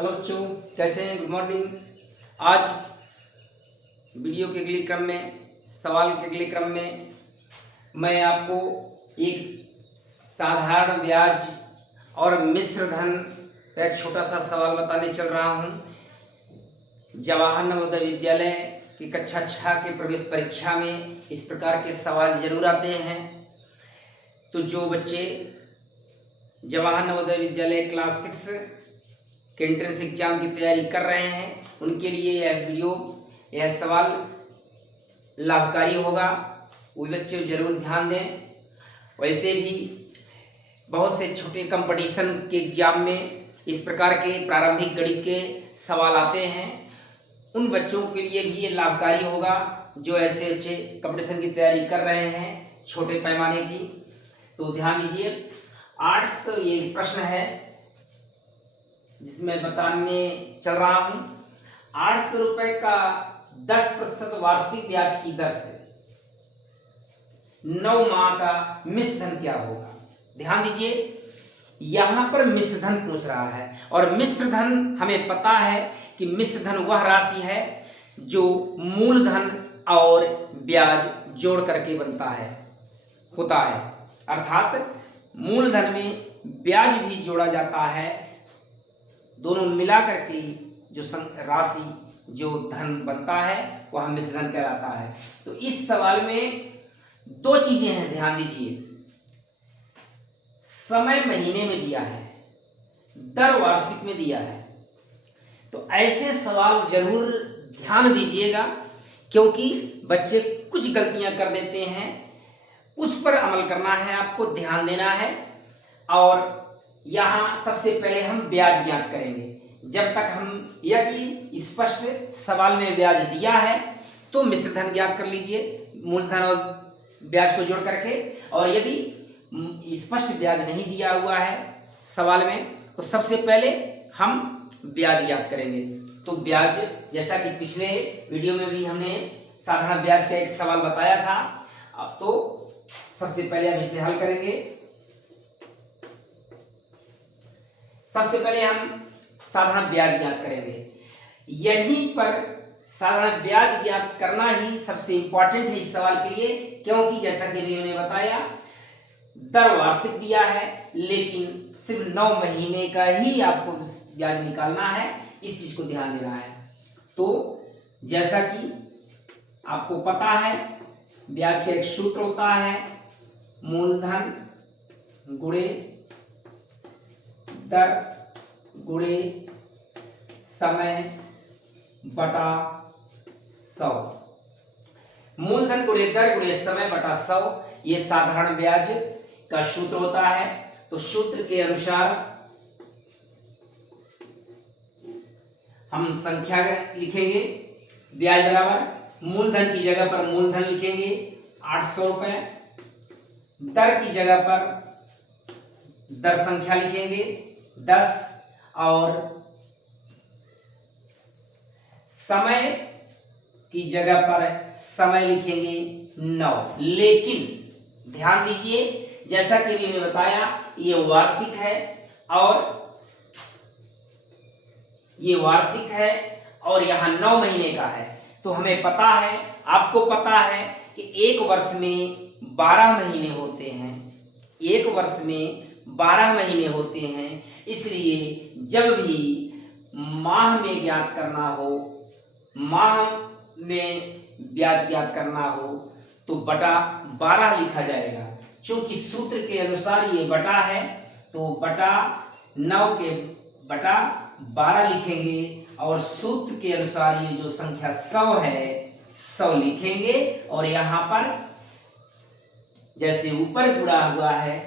Hello बच्चों, कैसे हैं? Good morning. आज वीडियो के अगले क्रम में, सवाल के अगले क्रम में मैं आपको एक साधारण ब्याज और मिश्र धन का एक छोटा सा सवाल बताने चल रहा हूँ। जवाहर नवोदय विद्यालय की कक्षा 6 के प्रवेश परीक्षा में इस प्रकार के सवाल जरूर आते हैं। तो जो बच्चे जवाहर नवोदय विद्यालय क्लास 6 के एंट्रेंस एग्जाम की तैयारी कर रहे हैं, उनके लिए यह वीडियो, यह सवाल लाभकारी होगा। वो बच्चे जरूर ध्यान दें। वैसे भी बहुत से छोटे कंपटीशन के एग्जाम में इस प्रकार के प्रारंभिक गणित के सवाल आते हैं। उन बच्चों के लिए भी ये लाभकारी होगा जो ऐसे अच्छे कंपटीशन की तैयारी कर रहे हैं छोटे पैमाने की। तो ध्यान दीजिए। 800 ये प्रश्न है जिसमें बताने चल रहा हूं। 800 रुपए का 10% वार्षिक ब्याज की दर से 9 माह का मिश्र धन क्या होगा? ध्यान दीजिए, यहां पर मिश्र धन पूछ रहा है और मिश्र धन हमें पता है कि मिश्र धन वह राशि है जो मूलधन और ब्याज जोड़ करके होता है। अर्थात मूलधन में ब्याज भी जोड़ा जाता है, दोनों मिला करके जो राशि जो धन बनता है वह मिश्र धन कहलाता है। तो इस सवाल में दो चीजें हैं, ध्यान दीजिए। समय महीने में दिया है, दर वार्षिक में दिया है। तो ऐसे सवाल जरूर ध्यान दीजिएगा, क्योंकि बच्चे कुछ गलतियां कर देते हैं, उस पर अमल करना है, आपको ध्यान देना है। और यहाँ सबसे पहले हम ब्याज ज्ञात करेंगे। जब तक हम यदि स्पष्ट सवाल में ब्याज दिया है तो मिश्र धन ज्ञात कर लीजिए, मूलधन और ब्याज को जोड़ करके। और यदि स्पष्ट ब्याज नहीं दिया हुआ है सवाल में तो सबसे पहले हम ब्याज ज्ञात करेंगे। तो ब्याज, जैसा कि पिछले वीडियो में भी हमने साधारण ब्याज का एक सवाल बताया था, तो सबसे पहले हम इसे हल करेंगे। सबसे पहले हम साधारण ब्याज ज्ञात करेंगे। यहीं पर साधारण ब्याज ज्ञात करना ही सबसे इंपॉर्टेंट है इस सवाल के लिए, क्योंकि जैसा कि मैंने बताया दर वार्षिक दिया है, लेकिन सिर्फ 9 महीने का ही आपको ब्याज निकालना है। इस चीज को ध्यान देना है। तो जैसा कि आपको पता है, ब्याज का एक सूत्र होता है, मूलधन गुणे दर गुणे समय बटा 100। मूलधन गुणे दर गुणे समय बटा 100 ये साधारण ब्याज का सूत्र होता है। तो सूत्र के अनुसार हम संख्या लिखेंगे। ब्याज बराबर मूलधन की जगह पर मूलधन लिखेंगे 800 रुपए, दर की जगह पर दर संख्या लिखेंगे 10 और समय की जगह पर समय लिखेंगे 9। लेकिन ध्यान दीजिए, जैसा कि मैंने बताया ये वार्षिक है और यहां 9 महीने का है। तो हमें पता है, आपको पता है कि एक वर्ष में 12 महीने होते हैं। एक वर्ष में 12 महीने होते हैं। इसलिए जब भी माह में ज्ञात करना हो, माह में ब्याज ज्ञात करना हो तो बटा 12 लिखा जाएगा। चूंकि सूत्र के अनुसार ये बटा है तो बटा 9 के बटा 12 लिखेंगे और सूत्र के अनुसार ये जो संख्या 100 है 100 लिखेंगे। और यहाँ पर जैसे ऊपर गुणा हुआ है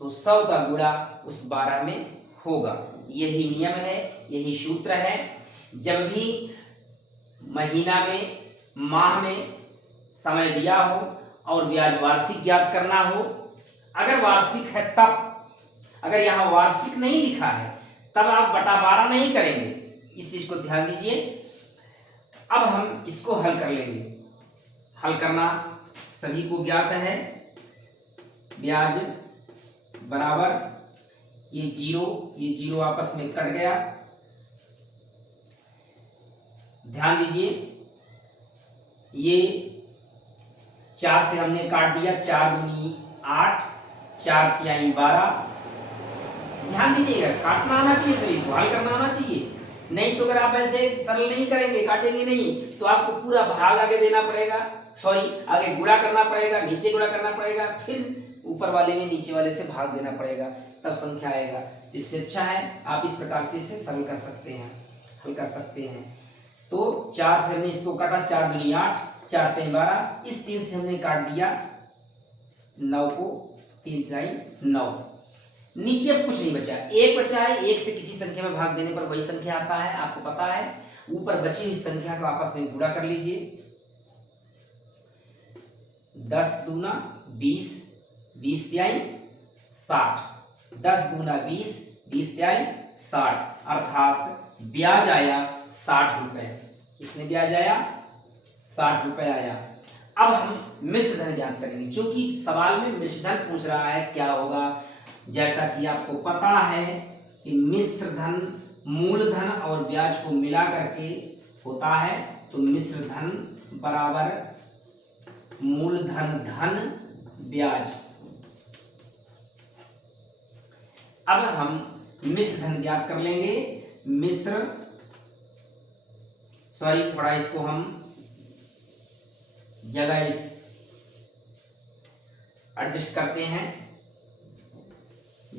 तो 100 का गुणा उस 12 में होगा। यही नियम है, यही सूत्र है। जब भी महीना में, माह में समय दिया हो और ब्याज वार्षिक ज्ञात करना हो, अगर वार्षिक है तब, अगर यहाँ वार्षिक नहीं लिखा है तब आप बटा 12 नहीं करेंगे। इस चीज को ध्यान दीजिए। अब हम इसको हल कर लेंगे। हल करना सभी को ज्ञात है। ब्याज बराबर ये जीरो आपस में कट गया ध्यान दीजिए, ये 4 से हमने काट दिया, 4 दूनी 8, 4 तिहाई 12। ध्यान दीजिएगा, काटना आना चाहिए सभी को, हल करना आना चाहिए। नहीं तो अगर आप ऐसे सरल नहीं करेंगे, काटेंगे नहीं, तो आपको पूरा भाग आगे देना पड़ेगा, सॉरी आगे गुणा करना पड़ेगा, नीचे गुणा करना पड़ेगा, फिर ऊपर वाले में नीचे वाले से भाग देना पड़ेगा, तब संख्या आएगा। इससे अच्छा है आप इस प्रकार से इसे सरल कर सकते हैं, हल कर सकते हैं। तो 4 से हमने इसको काटा, 4 दूनी 8, 4 तिहाई 12, इस 3 से हमने काट दिया 9 को, 3 तिहाई 9। नीचे अब कुछ नहीं बचा, 1 बचा है, 1 से किसी संख्या में भाग देने पर वही संख्या आता है, आपको पता है। ऊपर बची हुई संख्या को आपस में गुणा कर लीजिए, 10 दूना 20, 20 तिहाई 60, 10 दूना 20, 20 तिहाई 60, अर्थात ब्याज आया 60 रुपए। कितने ब्याज आया? 60 रुपए आया। अब हम मिश्र धन ज्ञात करेंगे, क्योंकि सवाल में मिश्र धन पूछ रहा है, क्या होगा? जैसा कि आपको पता है कि मिश्र धन मूलधन और ब्याज को मिला करके होता है, तो मिश्र धन बराबर मूलधन धन ब्याज। अब हम मिश्र धन ज्ञात कर लेंगे। थोड़ा इसको हम जगह एडजस्ट करते हैं,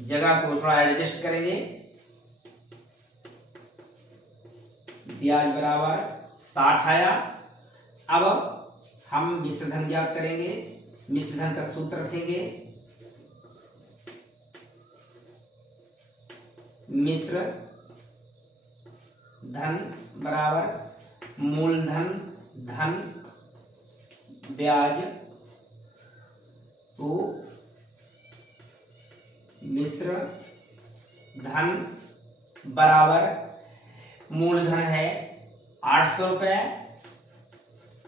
जगह को थोड़ा एडजस्ट करेंगे। ब्याज बराबर 60 आया। अब हम मिश्र धन ज्ञात करेंगे, मिश्र धन का सूत्र रखेंगे, मिश्र धन बराबर मूलधन धन ब्याज। तो मिश्र धन बराबर मूलधन है 800 रुपए,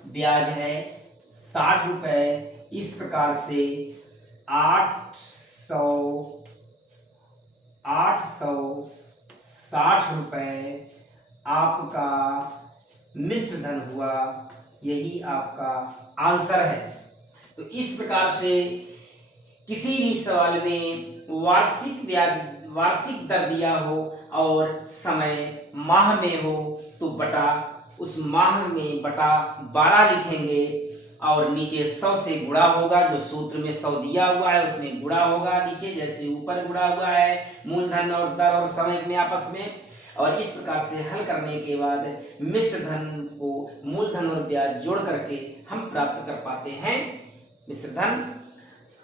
ब्याज है 60 रुपए। इस प्रकार से 860 रुपए आपका मिश्र धन हुआ, यही आपका आंसर है। तो इस प्रकार से किसी भी सवाल में वार्षिक दर दिया हो और समय माह में हो, तो बटा उस माह में बटा 12 लिखेंगे और नीचे 100 से गुणा होगा। जो सूत्र में 100 दिया हुआ है उसमें गुणा होगा, नीचे जैसे ऊपर गुणा हुआ है मूलधन और दर और समय में आपस में। और इस प्रकार से हल करने के बाद मिश्र धन को मूलधन और ब्याज जोड़ करके हम प्राप्त कर पाते हैं मिश्र धन।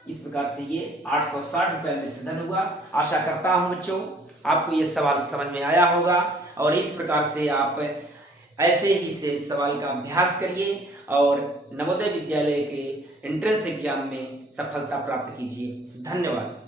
इस प्रकार से ये 860 रुपये मिश्र धन हुआ। आशा करता हूँ बच्चों आपको ये सवाल समझ में आया होगा, और इस प्रकार से आप ऐसे ही से सवाल का अभ्यास करिए और नवोदय विद्यालय के एंट्रेंस एग्जाम में सफलता प्राप्त कीजिए। धन्यवाद।